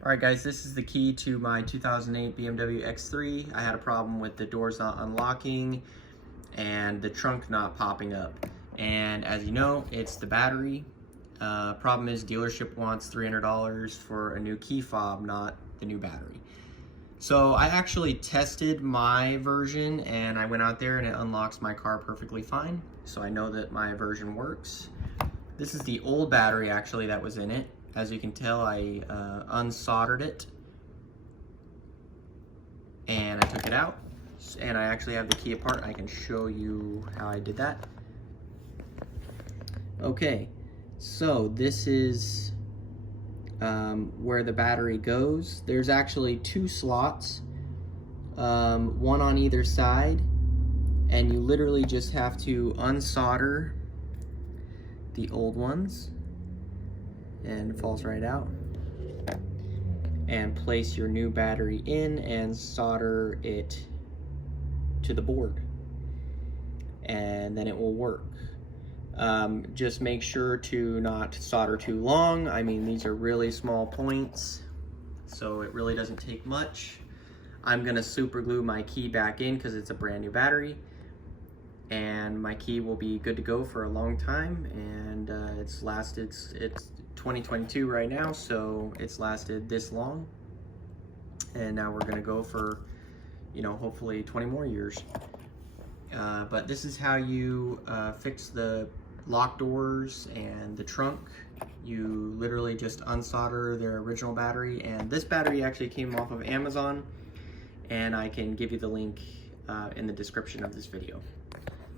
Alright guys, this is the key to my 2008 BMW X3. I had a problem with the doors not unlocking and the trunk not popping up. And as you know, it's the battery. Problem is dealership wants $300 for a new key fob, not the new battery. So I actually tested my version and I went out there and it unlocks my car perfectly fine. So I know that my version works. This is the old battery actually that was in it. As you can tell, I unsoldered it and I took it out, and I actually have the key apart. I can show you how I did that. Okay, so this is where the battery goes. There's actually two slots, one on either side, and you literally just have to unsolder the old ones, and it falls right out, and place your new battery in and solder it to the board, and then it will work. Just make sure to not solder too long. I mean, these are really small points, so it really doesn't take much. I'm gonna super glue my key back in because it's a brand new battery, and my key will be good to go for a long time, and it's 2022 right now, so it's lasted this long, and now we're gonna go for, you know, hopefully 20 more years. But this is how you fix the lock doors and the trunk. You literally just unsolder their original battery, and this battery actually came off of Amazon, and I can give you the link in the description of this video.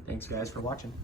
Thanks guys for watching.